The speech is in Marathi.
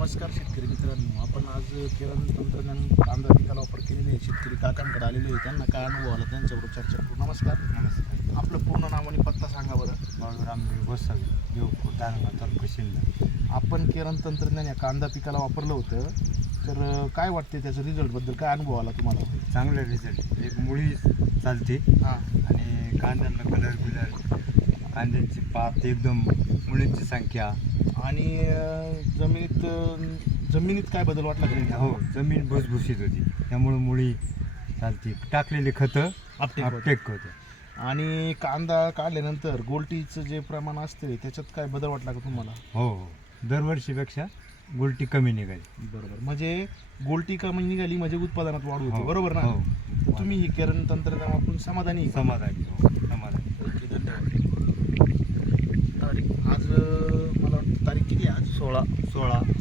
नमस्कार शेतकरी मित्रांनो. आपण आज किरण तंत्रज्ञान कांदा पिकाला वापर केलेले शेतकरी काकांकडे आलेले आहे त्यांना काय अनुभव आला त्यांच्याबरोबर चर्चा करू. नमस्कार. नमस्कार. आपलं पूर्ण नाव आणि पत्ता सांगा बरं. बाळूरामदेव गोसावी देवपूर दानगा तालुका शिल्लक आपण किरण तंत्रज्ञान या कांदा पिकाला वापरलं होतं. तर काय वाटते त्याच्या रिझल्टबद्दल काय अनुभव आला तुम्हाला? चांगलं रिझल्ट एक मुळी चालते. हां. आणि कांद्यांना कलर बिलर कांद्यांची पात एकदम मुळींची संख्या आणि अं, जमिनीत अं, जमिनीत काय बदल वाटला का? हो जमीन भुसभुशीत होती. त्यामुळे मुळी चालते. टाकलेली खतं आपटेक होतं. अपटेक होतं आणि कांदा काढल्यानंतर गोलटीचं जे प्रमाण असते त्याच्यात काय बदल वाटला का तुम्हाला? हो हो. दरवर्षीपेक्षा गुलटी कमी निघाली. बरोबर. म्हणजे गोलटी कमी निघाली म्हणजे उत्पादनात वाढ होते. हो, बरोबर ना? हो. तर तुम्ही ही किरण तंत्रज्ञान वापरून समाधानी आहे? समाधानी हो. समाधानी. 锁了。